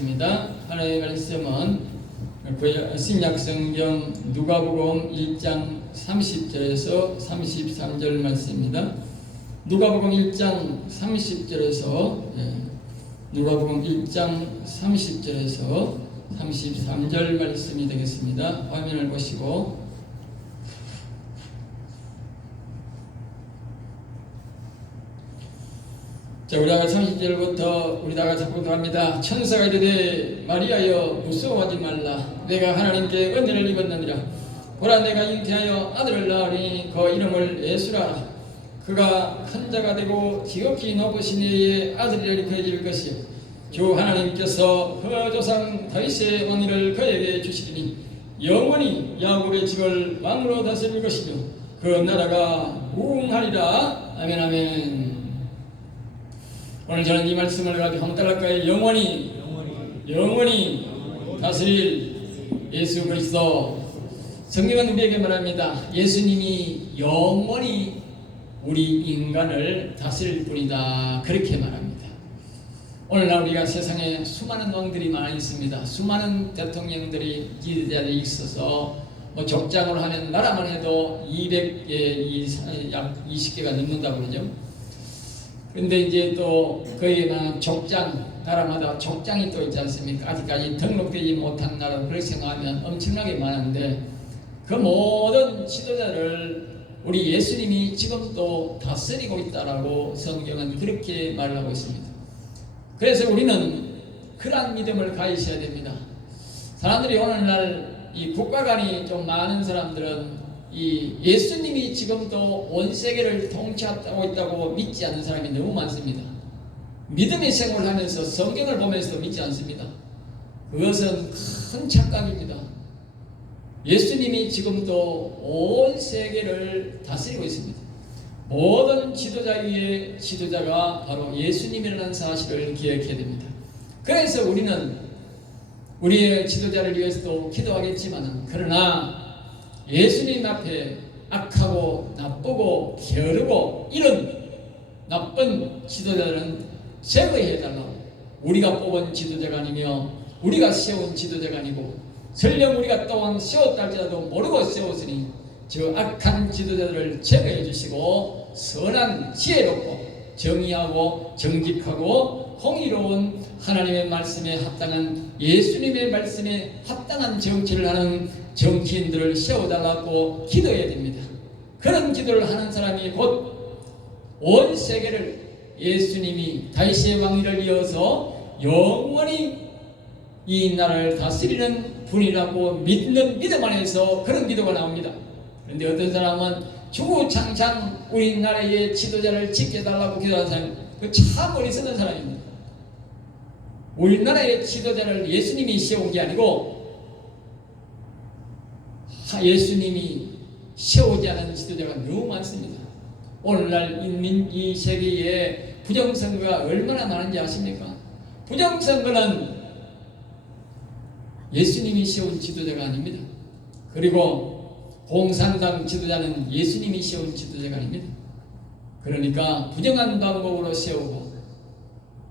하겠습니다. 하나님의 말씀은 신약성경 누가복음 1장 30절에서 33절 말씀입니다. 누가복음 1장 30절에서 누가복음 1장 30절에서 33절 말씀이 되겠습니다. 화면을 보시고 자, 우리가 30절부터 우리다가 잡고 갑니다. 천사가 이르되 마리아여 무서워하지 말라. 내가 하나님께 은혜를 입었느니라. 보라 내가 잉태하여 아들을 낳으니 그 이름을 예수라. 그가 큰 자가 되고 지극히 높으신 이의 아들이라 그에게 것이요 주 하나님께서 그 조상 다윗의 왕위를 그에게 주시리니 영원히 야곱의 집을 왕으로 다스릴 것이며 그 나라가 무궁하리라. 아멘 아멘. 오늘 저는 이 말씀을 가지고 한번 따라할까요? 영원히 다스릴 예수 그리스도. 성경은 우리에게 말합니다. 예수님이 영원히 우리 인간을 다스릴 뿐이다. 그렇게 말합니다. 오늘날 우리가 세상에 수많은 왕들이 많이 있습니다. 수많은 대통령들이 지도자들이 있어서 족장으로 하면 나라만 해도 200개, 약 20개가 넘는다고 그러죠. 근데 이제 또 거기에만 족장, 나라마다 족장이 또 있지 않습니까? 아직까지 등록되지 못한 나라, 그렇게 생각하면 엄청나게 많은데 그 모든 지도자를 우리 예수님이 지금도 다스리고 있다라고 성경은 그렇게 말하고 있습니다. 그래서 우리는 그러한 믿음을 가지셔야 됩니다. 사람들이 오늘날 이 국가 간이 좀 많은 사람들은 이 예수님이 지금도 온 세계를 통치하고 있다고 믿지 않는 사람이 너무 많습니다. 믿음의 생활을 하면서 성경을 보면서도 믿지 않습니다. 그것은 큰 착각입니다. 예수님이 지금도 온 세계를 다스리고 있습니다. 모든 지도자 위에 지도자가 바로 예수님이라는 사실을 기억해야 됩니다. 그래서 우리는 우리의 지도자를 위해서도 기도하겠지만 그러나 예수님 앞에 악하고 나쁘고 게으르고 이런 나쁜 지도자들은 제거해달라고. 우리가 뽑은 지도자가 아니며 우리가 세운 지도자가 아니고 설령 우리가 또한 세웠다 할지라도 모르고 세웠으니 저 악한 지도자들을 제거해 주시고 선한 지혜롭고 정의하고 정직하고 홍의로운 하나님의 말씀에 합당한 예수님의 말씀에 합당한 정치를 하는 정치인들을 세워달라고 기도해야 됩니다. 그런 기도를 하는 사람이 곧 온 세계를 예수님이 다윗의 왕위를 이어서 영원히 이 나라를 다스리는 분이라고 믿는 믿음 안에서 그런 기도가 나옵니다. 그런데 어떤 사람은 주구장창 우리나라의 지도자를 지켜달라고 기도하는 사람이 그 참 머리 쓰는 사람입니다. 우리나라의 지도자를 예수님이 세운 게 아니고 예수님이 세우지 않은 지도자가 너무 많습니다. 오늘날 이 세계에 부정선거가 얼마나 많은지 아십니까? 부정선거는 예수님이 세운 지도자가 아닙니다. 그리고 공산당 지도자는 예수님이 세운 지도자가 아닙니다. 그러니까 부정한 방법으로 세우고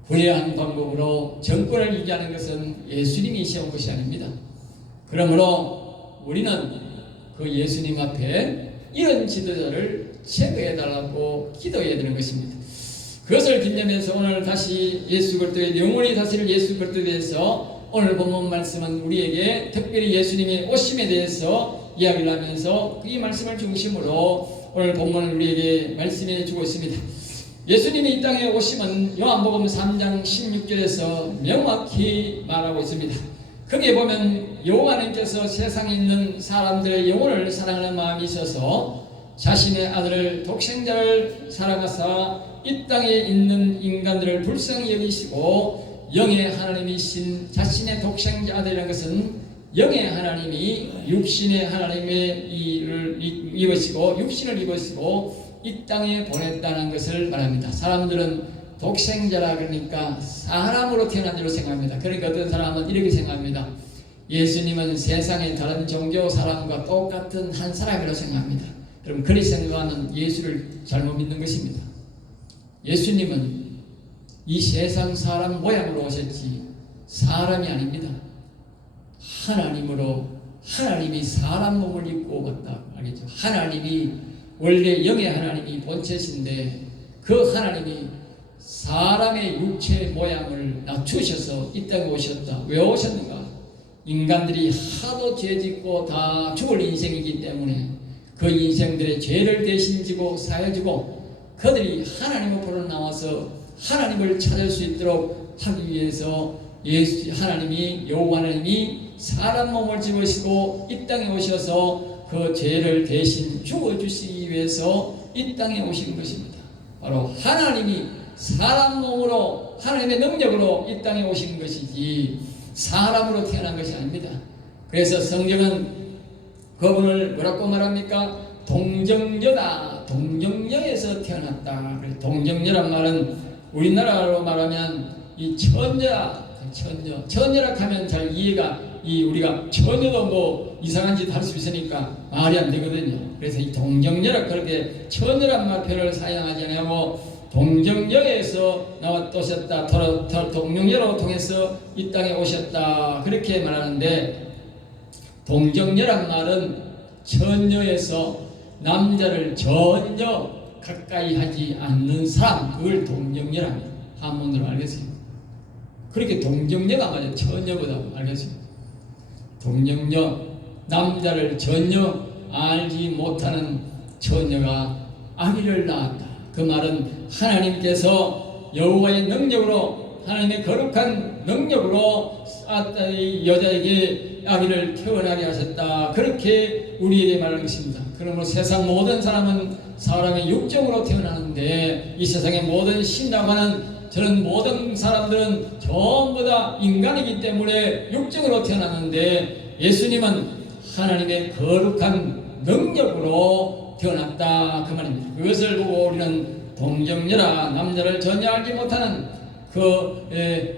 불의한 방법으로 정권을 유지하는 것은 예수님이 세운 것이 아닙니다. 그러므로 우리는 그 예수님 앞에 이런 지도자를 제거해달라고 기도해야 되는 것입니다. 그것을 기념해서 오늘 다시 예수 그리스도의 영원히 다스릴 예수 그리스도에 대해서 오늘 본문 말씀은 우리에게 특별히 예수님의 오심에 대해서 이야기를 하면서 이 말씀을 중심으로 오늘 본문을 우리에게 말씀해 주고 있습니다. 예수님이 이 땅에 오심은 요한복음 3장 16절에서 명확히 말하고 있습니다. 거기에 보면 여호와님께서 세상에 있는 사람들의 영혼을 사랑하는 마음이 있어서 자신의 아들을 독생자를 사랑하사 이 땅에 있는 인간들을 불쌍히 여기시고 영의 하나님이신 자신의 독생자 아들이라는 것은 영의 하나님이 육신의 하나님의 일을 입으시고 육신을 입으시고 이 땅에 보냈다는 것을 말합니다. 사람들은 독생자라 그러니까 사람으로 태어난 줄로 생각합니다. 그러니까 어떤 사람은 이렇게 생각합니다. 예수님은 세상의 다른 종교 사람과 똑같은 한 사람이라고 생각합니다. 그럼 그리 생각하는 예수를 잘못 믿는 것입니다. 예수님은 이 세상 사람 모양으로 오셨지 사람이 아닙니다. 하나님으로, 하나님이 사람 몸을 입고 왔다. 알겠죠? 하나님이 원래 영의 하나님이 본체신데 그 하나님이 사람의 육체 모양을 낮추셔서 이 땅에 오셨다. 왜 오셨는가? 인간들이 하도 죄짓고 다 죽을 인생이기 때문에 그 인생들의 죄를 대신 지고 사해지고 그들이 하나님 앞으로 나와서 하나님을 찾을 수 있도록 하기 위해서 하나님이 여호와 하나님이 사람 몸을 집으시고 이 땅에 오셔서 그 죄를 대신 죽어주시기 위해서 이 땅에 오신 것입니다. 바로 하나님이 사람 몸으로 하나님의 능력으로 이 땅에 오신 것이지 사람으로 태어난 것이 아닙니다. 그래서 성경은 그분을 뭐라고 말합니까? 동정녀다. 동정녀에서 태어났다. 동정녀란 말은 우리나라로 말하면 이 처녀라. 처녀라 하면 잘 이해가 우리가 처녀도 뭐 이상한 짓 할 수 있으니까 말이 안 되거든요. 그래서 이 동정녀라 그렇게 처녀란 말 표현을 사용하지 않고 동정녀에서 오셨다. 동정녀로 통해서 이 땅에 오셨다. 그렇게 말하는데 동정녀란 말은 처녀에서 남자를 전혀 가까이 하지 않는 사람, 그걸 동정녀랍니다. 한문으로 알겠어요? 그렇게 동정녀가 맞아요. 처녀보다 알겠어요? 동정녀, 남자를 전혀 알지 못하는 처녀가 아기를 낳았다. 그 말은 하나님께서 여호와의 능력으로, 하나님의 거룩한 능력으로 이 여자에게 아기를 태어나게 하셨다. 그렇게 우리에게 말하는 것입니다. 그러므로 세상 모든 사람은 사람의 육정으로 태어나는데 이 세상의 모든 신이라고 하는 저는 모든 사람들은 전부 다 인간이기 때문에 육정으로 태어났는데 예수님은 하나님의 거룩한 능력으로 태어났다. 그 말입니다. 그것을 보고 우리는 동정녀라, 남자를 전혀 알지 못하는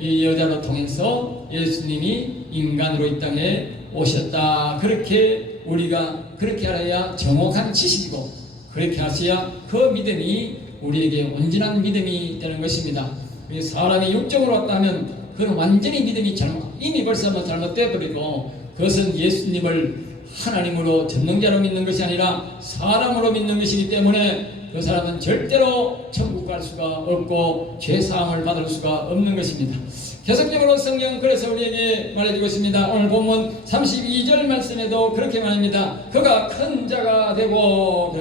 이 여자로 통해서 예수님이 인간으로 이 땅에 오셨다. 그렇게 우리가 그렇게 알아야 정확한 지식이고 그렇게 하셔야 그 믿음이 우리에게 온전한 믿음이 되는 것입니다. 사람이 육정으로 왔다면 그건 완전히 믿음이 이미 벌써 잘못되어 버리고 그것은 예수님을 하나님으로 전능자로 믿는 것이 아니라 사람으로 믿는 것이기 때문에 그 사람은 절대로 천국 갈 수가 없고 죄사함을 받을 수가 없는 것입니다. 계속적으로 성경은 그래서 우리에게 말해주고 있습니다. 오늘 본문 32절 말씀에도 그렇게 말합니다. 그가 큰 자가 되고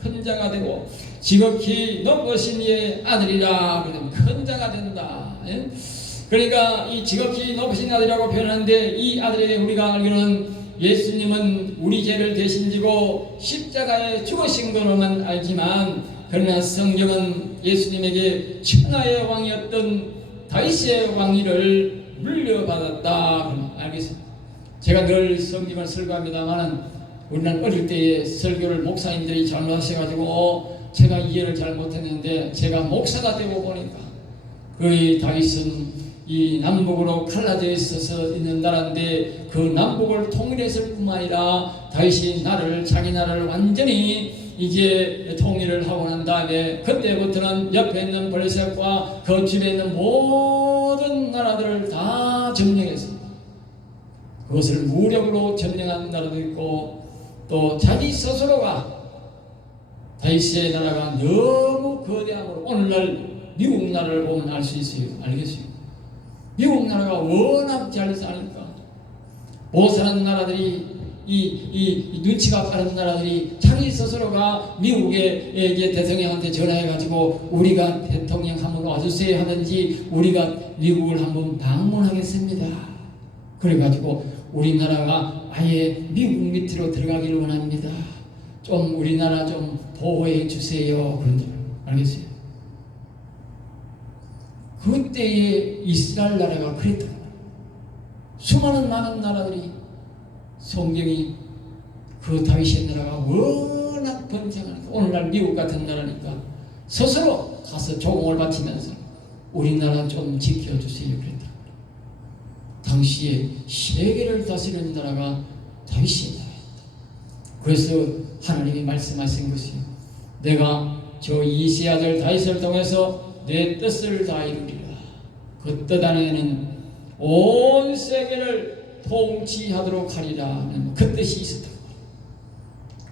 큰 자가 되고 지극히 높으신 이의 아들이라. 그러면 큰 자가 된다. 그러니까 이 지극히 높으신 아들이라고 표현하는데 이 아들에게 우리가 알기로는 예수님은 우리 죄를 대신 지고 십자가에 죽으신 것으로만 알지만 그러나 성경은 예수님에게 천하의 왕이었던 다윗의 왕위를 물려받았다. 알겠습니다. 제가 늘 성경을 설교합니다만 우리는 어릴 때에 설교를 목사님들이 잘못하셔가지고 제가 이해를 잘 못했는데 제가 목사가 되고 보니까 그 다윗은 이 남북으로 갈라져 있어서 있는 나라인데 그 남북을 통일했을 뿐만 아니라 다윗이 자기 나라를 완전히 이제 통일을 하고 난 다음에 그때부터는 옆에 있는 블레셋과 그 집에 있는 모든 나라들을 다 점령했습니다. 그것을 무력으로 점령한 나라도 있고 또 자기 스스로가 다윗의 나라가 너무 거대함으로 오늘날 미국 나라를 보면 알 수 있어요. 알겠어요? 미국 나라가 워낙 잘 사니까 못 사는 나라들이 이 눈치가 빠른 나라들이 자기 스스로가 미국의 대통령한테 전화해가지고 우리가 대통령 한번 와주세요 하든지 우리가 미국을 한번 방문하겠습니다. 그래가지고 우리나라가 아예 미국 밑으로 들어가기를 원합니다. 좀 우리나라 좀 보호해 주세요. 그런 줄 알겠어요? 그때의 이스라엘 나라가 그랬다. 수많은 많은 나라들이 성경이 그 다윗의 나라가 워낙 번창하니까 오늘날 미국 같은 나라니까 스스로 가서 조공을 바치면서 우리나라 좀 지켜주세요 그랬다. 당시에 세계를 다스리는 나라가 다윗의 나라였다. 그래서 하나님이 말씀하신 것이 내가 저 이세 아들 다윗을 통해서 내 뜻을 다 이루리라. 그 뜻 안에는 온 세계를 통치하도록 하리라는 그 뜻이 있었다.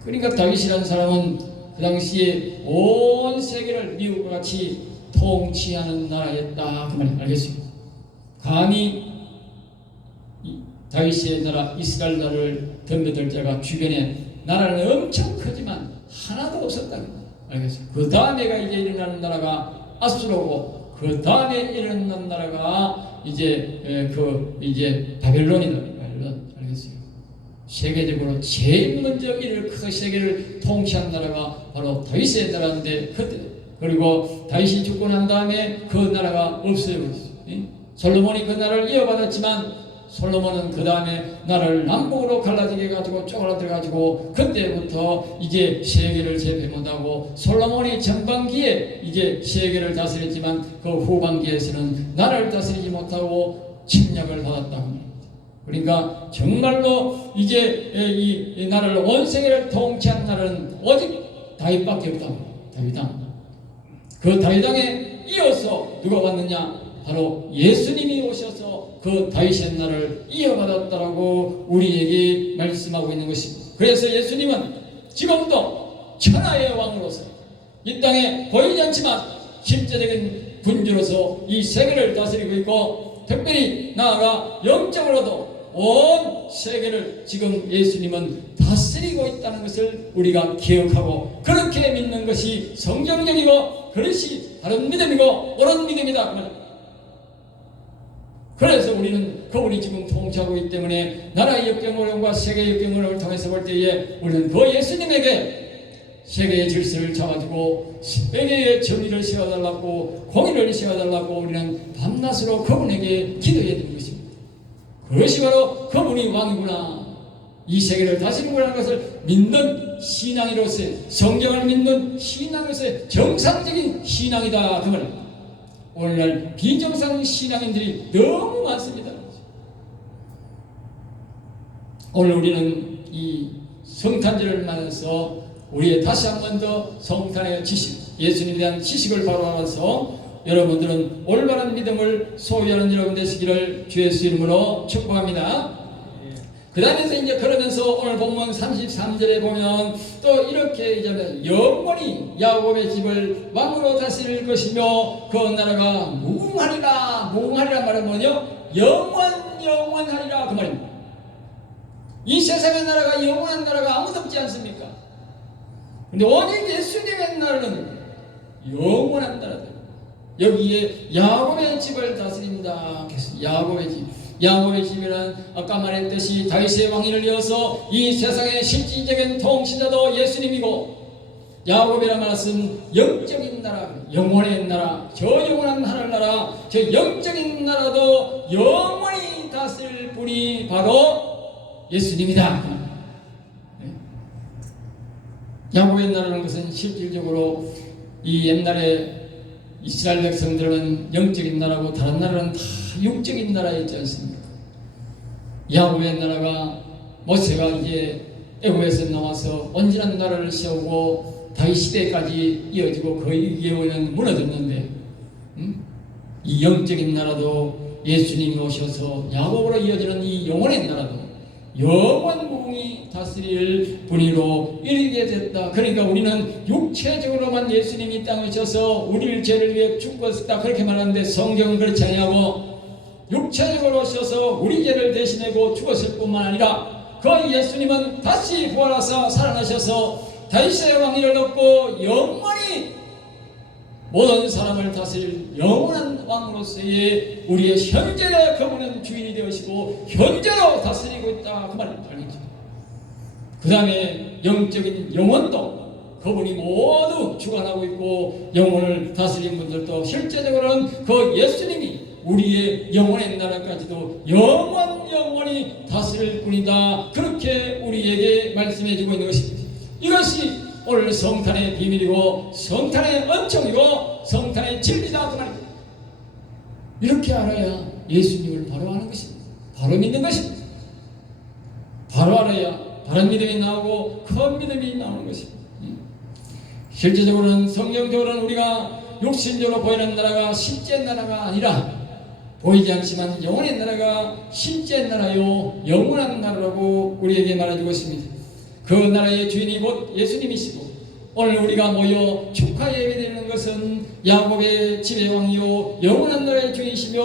그러니까 다윗이라는 사람은 그 당시에 온 세계를 미국과 같이 통치하는 나라였다 그 말이 알겠습니다. 감히 다윗의 나라 이스라엘 나라를 덤벼들 자가 주변에 나라는 엄청 크지만 하나도 없었다 알겠습니다. 그 다음에가 이제 일어나는 나라가 아수르고 그 다음에 일어나는 나라가 이제 이제 바벨론이다. 바벨론 알겠습니다. 세계적으로 제일 먼저 이를 그 세계를 통치한 나라가 바로 다윗의 나라인데 그때 그리고 다윗이 죽고 난 다음에 그 나라가 없어졌어요. 솔로몬이 그 나라를 이어받았지만 솔로몬은 그 다음에 나라를 남북으로 갈라지게 해가지고 쪼그라들어가지고 그때부터 이제 세계를 제패 못하고 솔로몬이 전반기에 이제 세계를 다스렸지만 그 후반기에서는 나라를 다스리지 못하고 침략을 받았다고 합니다. 그러니까 정말로 이제 이 나라를 온 세계를 통치한 나라는 오직 다윗밖에 없다고 다윗왕. 그 다윗왕에 이어서 누가 왔느냐? 바로 예수님이 오셔서 그 다윗의 나라를 이어받았다라고 우리에게 말씀하고 있는 것입니다. 그래서 예수님은 지금도 천하의 왕으로서 이 땅에 보이지 않지만 실제적인 군주로서 이 세계를 다스리고 있고 특별히 나아가 영적으로도 온 세계를 지금 예수님은 다스리고 있다는 것을 우리가 기억하고 그렇게 믿는 것이 성경적이고 그것이 바른 믿음이고 옳은 믿음이다. 그래서 우리는 그분이 지금 통치하고 있기 때문에 나라의 역경으로과 세계의 역경을 통해서 볼 때에 우리는 그 예수님에게 세계의 질서를 잡아주고 세계의 정의를 세워달라고 공의를 세워달라고 우리는 밤낮으로 그분에게 기도해야 되는 것입니다. 그것이 바로 그분이 왕이구나 이 세계를 다스리구나 하는 것을 믿는 신앙으로서의 성경을 믿는 신앙으로서의 정상적인 신앙이다 그 말입니다. 오늘날 비정상 신앙인들이 너무 많습니다. 오늘 우리는 이 성탄절을 맞아서 우리의 다시 한 번 더 성탄의 지식, 예수님에 대한 지식을 바로 알아서 여러분들은 올바른 믿음을 소유하는 여러분 되시기를 주의 이름으로 축복합니다. 그 다음에서 이제 그러면서 오늘 본문 33절에 보면 또 이렇게 이제 영원히 야곱의 집을 왕으로 다스릴 것이며 그 나라가 무궁하리라. 무궁하리라 말은 뭐냐? 영원하리라 그 말입니다. 이 세상의 나라가 영원한 나라가 아무도 없지 않습니까? 근데 오직 예수님의 나라는 영원한 나라다. 여기에 야곱의 집을 다스린다. 야곱의 집. 야곱의 집이란 아까 말했듯이 다윗의 왕위를 이어서 이 세상의 실질적인 통치자도 예수님이고 야곱이란 말씀 영적인 나라, 영원의 나라, 저 영원한 하늘나라, 저 영적인 나라도 영원히 다스릴 분이 바로 예수님이다. 야곱의 나라라는 것은 실질적으로 이 옛날에 이스라엘 백성들은 영적인 나라고 다른 나라는 다 육적인 나라였지 않습니까? 야곱의 나라가 모세가 이제 애굽에서 나와서 온전한 나라를 세우고 다윗 시대까지 이어지고 그 이후에는 무너졌는데 이 영적인 나라도 예수님이 오셔서 야곱으로 이어지는 이 영원의 나라도 영원무궁히 다스릴 분이로 이르게 됐다. 그러니까 우리는 육체적으로만 예수님이 이 땅에 오셔서 우리를 죄를 위해 죽었다 그렇게 말하는데 성경은 그렇지 않냐고 육체적으로 오셔서 우리 죄를 대신하고 죽었을 뿐만 아니라 그 예수님은 다시 부활하사 살아나셔서 다윗의 왕위를 얻고 영원히 모든 사람을 다스릴 영원한 왕으로서의 우리의 현재의 그분은 주인이 되시고 현재로 다스리고 있다 그 말을 알겠죠. 그 다음에 영적인 영혼도 그분이 모두 주관하고 있고 영혼을 다스리는 분들도 실제적으로는 그 예수님이 우리의 영혼의 나라까지도 영원히 다스릴 분이다 그렇게 우리에게 말씀해 주고 있는 것입니다. 이것이 오늘 성탄의 비밀이고 성탄의 은총이고 성탄의 진리다 그 말입니다. 이렇게 알아야 예수님을 바로 아는 것입니다. 바로 믿는 것입니다. 바로 알아야 바른 믿음이 나오고 큰 믿음이 나오는 것입니다. 실제적으로는 성경적으로는 우리가 육신적으로 보이는 나라가 실제 나라가 아니라 보이지 않지만 영원의 나라가 실제 나라요 영원한 나라라고 우리에게 말해주고 있습니다. 그 나라의 주인이 곧 예수님이시고 오늘 우리가 모여 축하 예배드리는 것은 야곱의 지배왕이요 영원한 나라의 주인이시며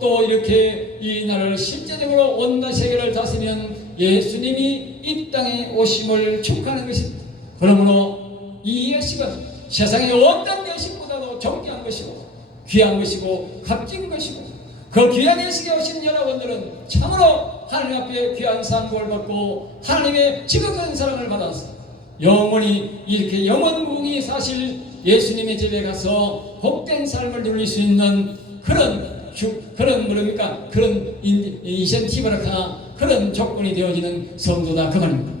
또 이렇게 이 나라를 실제적으로 온 세계를 다스리는 예수님이 이 땅에 오심을 축하하는 것입니다. 그러므로 이 예식은 세상의 어떤 예식보다도 존귀한 것이고 귀한 것이고 값진 것이고 그 귀한 예식에 오신 여러분들은 참으로 하나님 앞에 귀한 상급을 받고 하나님의 지극한 사랑을 받아서 영원히 이렇게 영원무궁히 사실 예수님의 집에 가서 복된 삶을 누릴 수 있는 그런 인센티브를 하나 그런 조건이 되어지는 성도다 그 말입니다.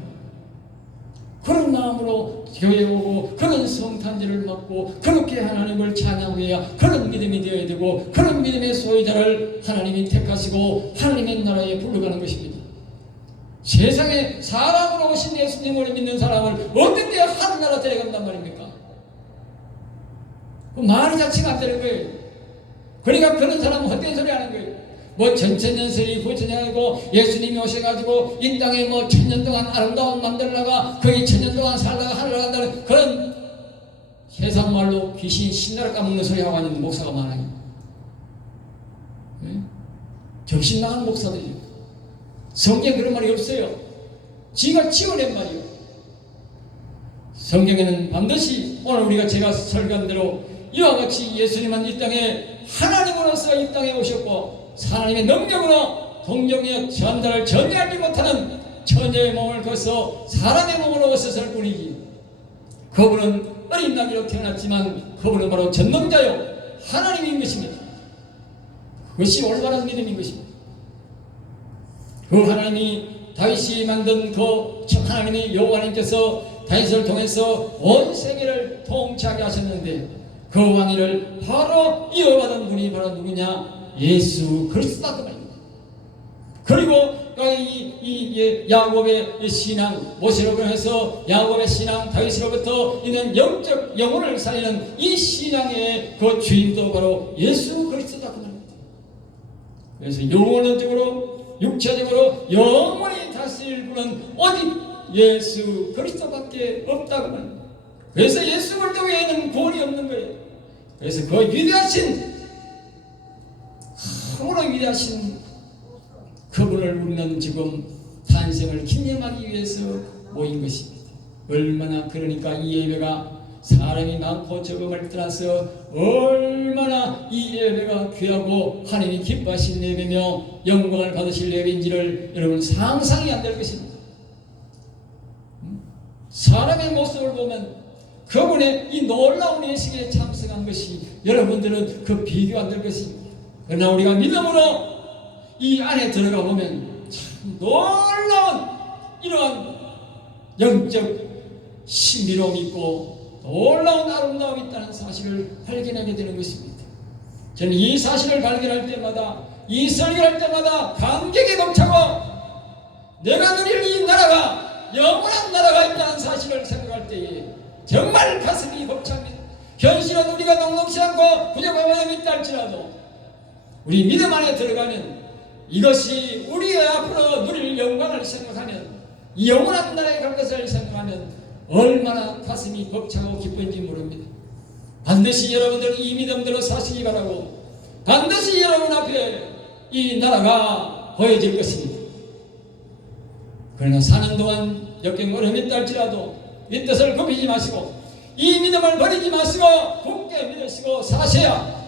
그런 마음으로 교회에 오고 그런 성탄절을 받고 그렇게 하나님을 찬양해야 그런 믿음이 되어야 되고 그런 믿음의 소유자를 하나님이 택하시고 하나님의 나라에 불러가는 것입니다. 세상에 사람으로 오신 예수님을 믿는 사람을 어떻게 하늘나라 데려간단 말입니까? 그 말이 자체가 안 되는 거예요. 그러니까 그런 사람은 헛된 소리 하는 거예요. 뭐 전천년설이 부천년이고 예수님이 오셔가지고 이 땅에 뭐 천년 동안 아름다운 만들다가 거기 천년 동안 살다가 하늘을 간다는 그런 세상 말로 귀신 신나를 까먹는 소리 하고 있는 목사가 많아요. 네? 정신 나간 목사들이요. 성경에 그런 말이 없어요. 지가 지어낸 말이요. 성경에는 반드시 오늘 제가 설교한 대로 이와 같이 예수님은 이 땅에 하나님으로서 이 땅에 오셨고 하나님의 능력으로 동정의 전달을 전혀 알지 못하는 처녀의 몸을 거서 사람의 몸으로 오셨을 뿐이지 그분은 어린 나이로 태어났지만 그분은 바로 전능자요 하나님인 것입니다. 그것이 올바른 믿음인 것입니다. 그 하나님이 다윗이 만든 그 하나님의 여호와님께서 다윗을 통해서 온 세계를 통치하게 하셨는데 그 왕위를 바로 이어받은 분이 바로 누구냐? 예수 그리스도다 그 말입니다. 그리고 이 야곱의 신앙 모세로부터 해서 야곱의 신앙 다윗으로부터 있는 영적 영혼을 살리는 이 신앙의 그 주인도 바로 예수 그리스도다 그 말입니다. 그래서 영혼적으로 육체적으로 영원히 다스릴 분은 오직 예수 그리스도밖에 없다고 말입니다. 그래서 예수 그리스도 외에는 구원이 없는 거예요. 그래서 그 위대하신 참으로 위대하신 그분을 우리는 지금 탄생을 기념하기 위해서 모인 것입니다. 얼마나 그러니까 이 예배가 사람이 많고 적음을 떠나서 얼마나 이 예배가 귀하고 하나님이 기뻐하신 예배며 영광을 받으실 예배인지를 여러분 상상이 안 될 것입니다. 사람의 모습을 보면 그분의 이 놀라운 예식에 참석한 것이 여러분들은 그 비교 안 될 것입니다. 그러나 우리가 믿음으로 이 안에 들어가 보면 참 놀라운 이러한 영적 신비로움이 있고 놀라운 아름다움이 있다는 사실을 발견하게 되는 것입니다. 저는 이 사실을 발견할 때마다 이 설교할 때마다 감격에 벅차고 내가 누릴 이 나라가 영원한 나라가 있다는 사실을 생각할 때에 정말 가슴이 벅찹니다. 현실은 우리가 녹록지 않고 부족함이 있다 할지라도 우리 믿음 안에 들어가면 이것이 우리의 앞으로 누릴 영광을 생각하면 이 영원한 나라에 갈 것을 생각하면 얼마나 가슴이 벅차고 기쁜지 모릅니다. 반드시 여러분들 이 믿음대로 사시기 바라고 반드시 여러분 앞에 이 나라가 보여질 것입니다. 그러나 사는 동안 역경 어려움이 있다 할지라도 이 뜻을 굽히지 마시고 이 믿음을 버리지 마시고 굳게 믿으시고 사셔야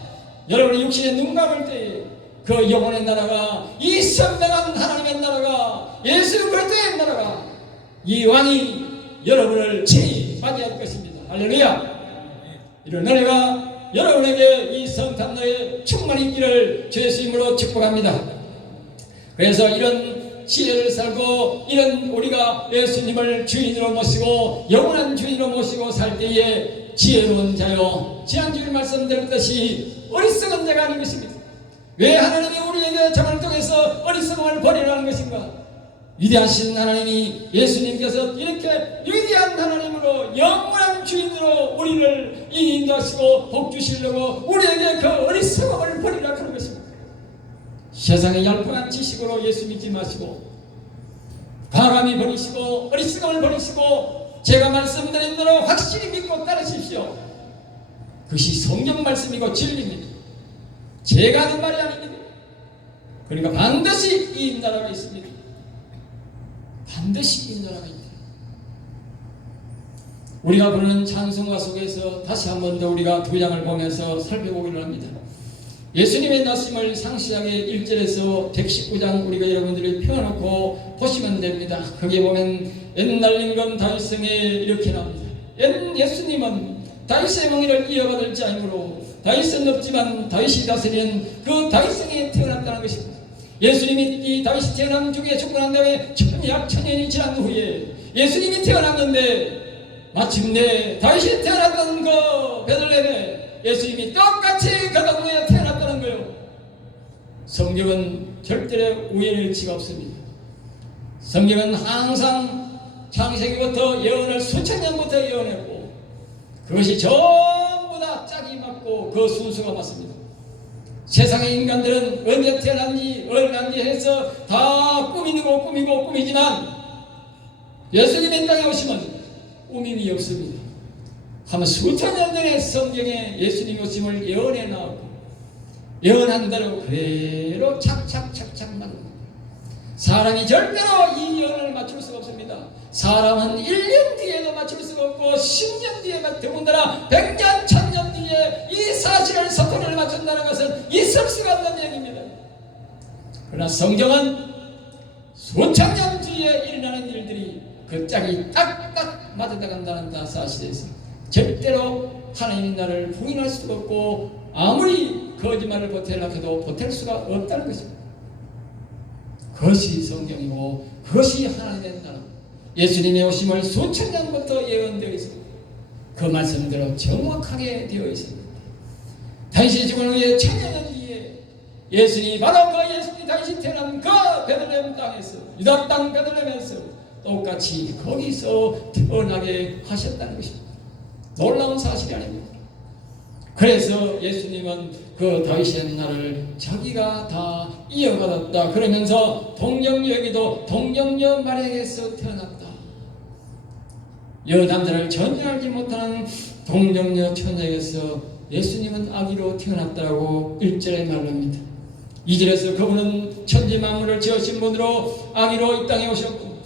여러분이 육신에 눈 감을 때에 그 영혼의 나라가 이 선명한 하나님의 나라가 예수 그리스도의 나라가 이 왕이 여러분을 맞이할 것입니다. 할렐루야. 이런 은혜가 여러분에게 이 성탄날에 충만히 있기를 주 예수 이름으로 축복합니다. 그래서 이런 지혜를 살고 이런 우리가 예수님을 주인으로 모시고 영원한 주인으로 모시고 살 때에 지혜로운 자요 지난주에 말씀드렸듯이 어리석은 자가 아닌 것입니다. 왜 하나님이 우리에게 정을 통해서 어리석음을 버리라는 것인가? 위대하신 하나님이 예수님께서 이렇게 위대한 하나님으로 영원한 주인으로 우리를 인도하시고 복주시려고 우리에게 그 어리석음을 버리라 하는 것입니다. 세상의 얄팍한 지식으로 예수 믿지 마시고 과감히 버리시고 어리석음을 버리시고 제가 말씀드린 대로 확실히 믿고 따르십시오. 그것이 성경 말씀이고 진리입니다. 제가 하는 말이 아닙니다. 그러니까 반드시 이 나라가 있습니다. 반드시 이 나라가 있다. 우리가 부르는 찬송가 속에서 다시 한 번 더 우리가 두 장을 보면서 살펴보기를 합니다. 예수님의 나심을 상세하게 1절에서 119장 우리가 여러분들이 펴놓고 보시면 됩니다. 거기에 보면 옛날 임금 다윗성에 이렇게 나옵니다. 예수님은 다윗의 왕위를 이어받을 자이므로 다윗은 없지만 다윗이 다스리는 그 다윗성에 태어났다는 것입니다. 예수님이 이 다윗이 태어난 중에 죽고 난 다음에 약 천년이 지난 후에 예수님이 태어났는데 마침내 다윗이 태어났던 그 베들레헴에 예수님이 똑같이 그 동네에 태어났다는 거예요. 성경은 절대로 우연의 일치가 없습니다. 성경은 항상 창세기부터 예언을 수천 년부터 예언했고 그것이 전부 다 짝이 맞고 그 순수가 맞습니다. 세상의 인간들은 언제 태어났니 얼마니 해서 다 꾸미지만 예수님의 땅에 오시면 꾸밈이 없습니다. 한 수천 년 전에 성경에 예수님 오심을 예언해 나오고 예언한 대로 그대로 착착착착 맞는 사람이 절대로 이 예언을 맞출 수가 없습니다. 사람은 1년 뒤에도 맞출 수가 없고 10년 뒤에 더군다나 100년, 1000년 뒤에 이 사실을 서론을 맞춘다는 것은 있을 수가 없는 얘기입니다. 그러나 성경은 수천 년 뒤에 일어나는 일들이 그 짝이 딱딱 맞아나간다는 사실에서 절대로 하나님의 나라를 부인할 수가 없고 아무리 거짓말을 보태려고 해도 보탤 수가 없다는 것입니다. 그것이 성경이고 그것이 하나님의 나라 예수님의 오심을 수천 년부터 예언되어 있습니다. 그 말씀대로 정확하게 되어 있습니다. 다윗이 죽은 후에 천여 년 뒤에 예수님이 바로 그 예수님이 다윗이 태어난 그 베들레헴 땅에서 유다 땅 베들레헴에서 똑같이 거기서 태어나게 하셨다는 것입니다. 놀라운 사실이 아닙니다. 그래서 예수님은 그 다윗의 나라를 자기가 다 이어받았다 그러면서 동정녀에게도 동정녀 마리아에서 태어났다. 여담들을 전혀 알지 못하는 동정녀 처녀에서 예수님은 아기로 태어났다고 1절에 말합니다. 2절에서 그분은 천지 만물을 지으신 분으로 아기로 이 땅에 오셨고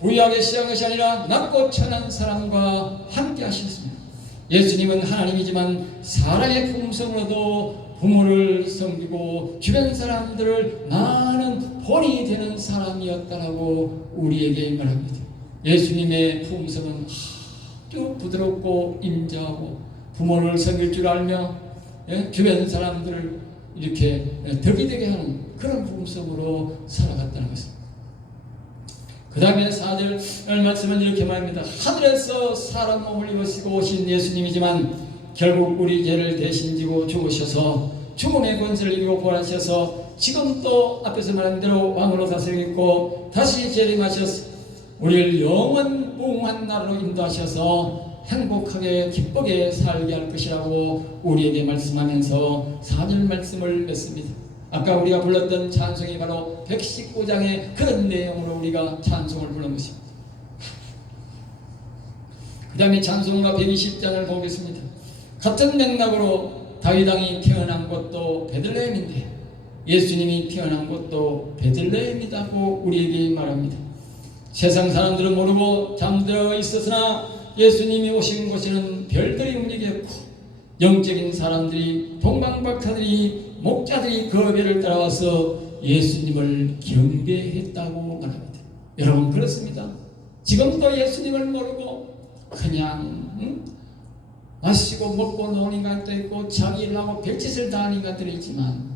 구약의 시작한 것이 아니라 낮고 천한 사람과 함께 하셨습니다. 예수님은 하나님이지만 사람의 품성으로도 부모를 섬기고 주변 사람들을 많은 본이 되는 사람이었다라고 우리에게 말합니다. 예수님의 품성은 아주 부드럽고 인자하고 부모를 섬길 줄 알며 주변 사람들을 이렇게 덕이 되게 하는 그런 품성으로 살아갔다는 것입니다. 그 다음에 4절 말씀은 이렇게 말합니다. 하늘에서 사람 몸을 입으시고 오신 예수님이지만 결국 우리 죄를 대신 지고 죽으셔서 죽음의 권세를 이기고 부활하셔서 지금 또 앞에서 말한 대로 왕으로 다스리고 다시 재림하셔서 우리를 영원 무궁한 나라로 인도하셔서 행복하게 기쁘게 살게 할 것이라고 우리에게 말씀하면서 4절 말씀을 맺습니다. 아까 우리가 불렀던 찬송이 바로 119장의 그런 내용으로 우리가 찬송을 부른 것입니다. 그 다음에 찬송가 120장을 보겠습니다. 같은 맥락으로 다윗 왕이 태어난 곳도 베들레헴인데 예수님이 태어난 곳도 베들레헴이라고 우리에게 말합니다. 세상 사람들은 모르고 잠들어 있었으나 예수님이 오신 곳에는 별들이 움직였고 영적인 사람들이 동방박사들이 목자들이 그 배를 따라와서 예수님을 경배했다고 말합니다. 여러분 그렇습니다. 지금도 예수님을 모르고 그냥 마시고 먹고 노는 인간도 있고 자기 일하고 별짓을 다 하는 인간들이 있지만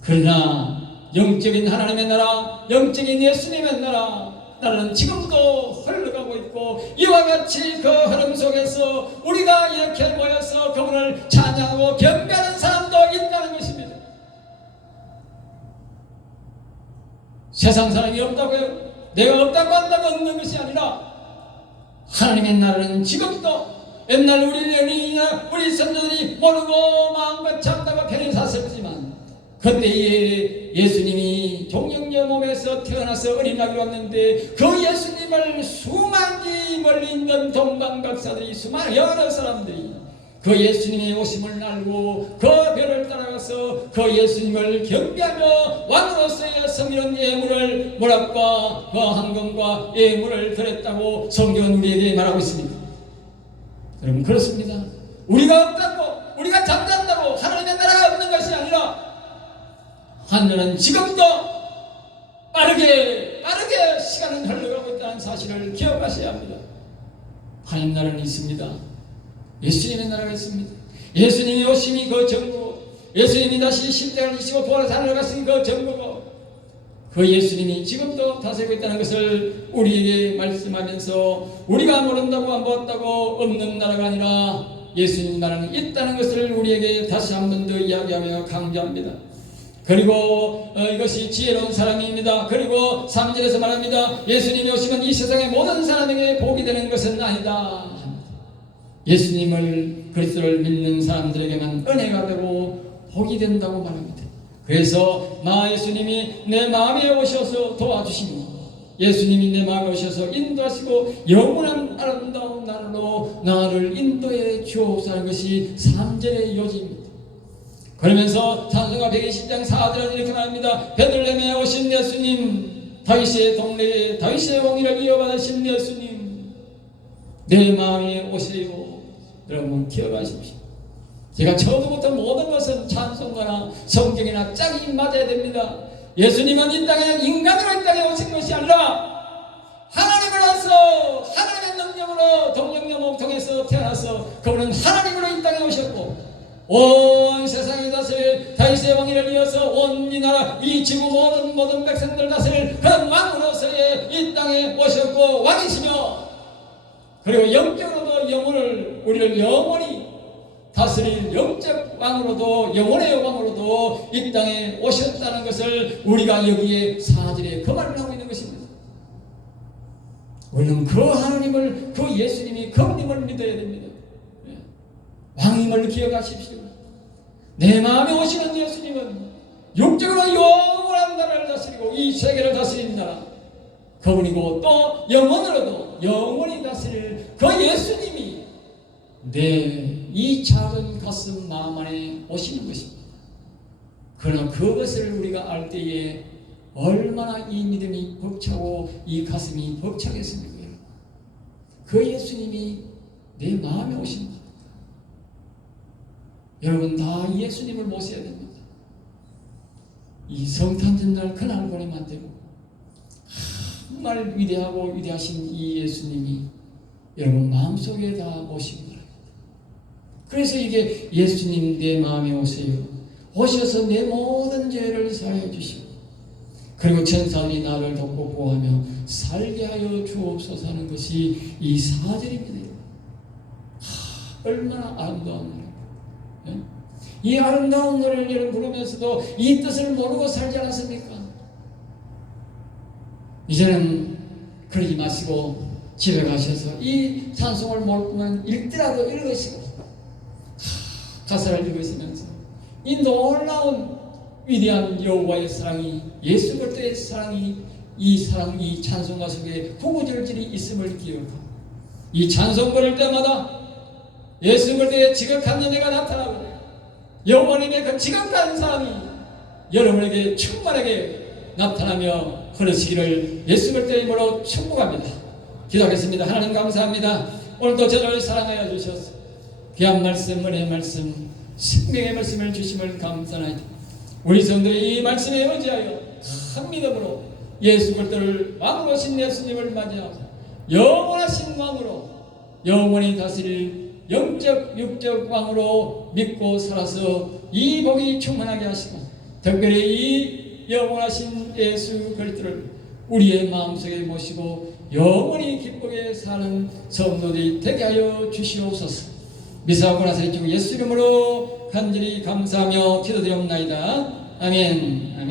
그러나 영적인 하나님의 나라 영적인 예수님의 나라는 지금도 흘러가고 있고 이와 같이 그 흐름 속에서 우리가 이렇게 모여서 그분을 찬양하고 경배하는 사람도 있다는 것입니다. 세상 사람이 없다고요? 내가 없다고 한다고 없는 것이 아니라 하나님의 나라는 지금도 옛날 우리 어린이나 우리 선조들이 모르고 마음껏 잡다가 편히 샀었지만 그때에 예수님이 종영녀 몸에서 태어나서 어린 아기 왔는데 그 예수님을 수만리 멀리 있는 동방박사들이 수많은 여러 사람들이 그 예수님의 오심을 알고 그 별을 따라가서 그 예수님을 경배하며 왕으로서의 섬기는 예물을 모락과 그 황금과 예물을 드렸다고 성경은 우리에게 말하고 있습니다. 여러분, 그렇습니다. 우리가 없다고, 우리가 잠잔다고 하나님의 나라가 없는 것이 아니라 하늘은 지금도 빠르게 시간은 흘러가고 있다는 사실을 기억하셔야 합니다. 하나님 나라는 있습니다. 예수님의 나라가 있습니다. 예수님이 오심이 그 전부고, 예수님이 다시 십자가를 지시고 부활해서 하늘에 가신 그 전부고, 그 예수님이 지금도 다스리고 있다는 것을 우리에게 말씀하면서 우리가 모른다고 안 보았다고 없는 나라가 아니라 예수님 나라는 있다는 것을 우리에게 다시 한 번 더 이야기하며 강조합니다. 그리고 이것이 지혜로운 사람입니다. 그리고 3절에서 말합니다. 예수님이 오시면 이 세상의 모든 사람에게 복이 되는 것은 아니다. 예수님을 그리스도를 믿는 사람들에게만 은혜가 되고 복이 된다고 말합니다. 그래서 나 예수님이 내 마음에 오셔서 도와주시고 예수님이 내 마음에 오셔서 인도하시고 영원한 아름다운 날로 나를 인도해 주옵소서 것이 3절의 요지입니다. 그러면서 찬송가 120장 4절은 이렇게 말합니다. 베들레헴에 오신 예수님, 다윗의 동네에 다윗의 왕위를 이어받으신 예수님, 내 마음에 오세요. 여러분 기억하십시오. 제가 처음부터 모든 것은 찬송가나 성경이나 짝이 맞아야 됩니다. 예수님은 이 땅에 인간으로 이 땅에 오신 것이 아니라 하나님으로서 하나님의 능력으로 동정녀 통해서 태어나서 그분은 하나님으로 이 땅에 오셨고 온 세상에 다스릴 다윗의 왕위를 이어서 온 이 나라 이 지구 모든 백성들 다스릴 그런 왕으로서의 이 땅에 오셨고 왕이시며 그리고 영적으로도 우리를 영원히 다스릴 영적 왕으로도 영원의 왕으로도 이 땅에 오셨다는 것을 우리가 여기에 4절에 그 말을 하고 있는 것입니다. 우리는 그 하나님을 그 예수님이 그님을 믿어야 됩니다. 왕임을 기억하십시오. 내 마음에 오시는 예수님은 육적으로 영원한 나라를 다스리고 이 세계를 다스리는 나라 그분이고 또 영원으로도 영원히 다스릴 그 예수님이 내 이 작은 가슴 마음 안에 오시는 것입니다. 그러나 그것을 우리가 알 때에 얼마나 이 믿음이 벅차고 이 가슴이 벅차겠습니까? 그 예수님이 내 마음에 오십니다. 여러분 다 예수님을 모셔야 됩니다. 이 성탄절날 그날 보내면 되고 정말 위대하고 위대하신 이 예수님이 여러분 마음속에 다 모시기 바랍니다. 그래서 이게 예수님 내 마음에 오세요. 오셔서 내 모든 죄를 사하여 주시고 그리고 천사들이 나를 돕고 보호하며 살게 하여 주옵소서 하는 것이 이 4절입니다. 얼마나 아름다운 노래. 이 아름다운 노래를 여러분 부르면서도 이 뜻을 모르고 살지 않았습니까? 이제는 그러지 마시고 집에 가셔서 이 찬송을 모르면 읽더라도 읽으시고 가사를 읽으시면서 이 놀라운 위대한 여호와의 사랑이 예수 그리스도의 사랑이 이 찬송가 속에 구구절절이 있음을 기억하고 이 찬송 부를 때마다 예수 그리스도의 지극한 은혜가 나타나고 여호와님의 그 지극한 사랑이 여러분에게 충만하게 나타나며 흐르시기를 예수 그리스도의 이름으로 축복합니다. 기도하겠습니다. 하나님 감사합니다. 오늘도 저를 사랑하여 주셔서 귀한 말씀, 은혜의 말씀, 생명의 말씀을 주심을 감사하니다. 우리 성도의 이 말씀에 의지하여 큰 믿음으로 예수 그리스도를 왕으로 오신 예수님을 맞이하고 영원하신 왕으로 영원히 다스릴 영적 육적 왕으로 믿고 살아서 이 복이 충만하게 하시고 특별히 이 영원하신 예수 그리스도를 우리의 마음속에 모시고 영원히 기쁘게 사는 성도들이 되게 하여 주시옵소서. 미사하고 나서 예수 이름으로 간절히 감사하며 기도드리옵나이다. 아멘. 아멘.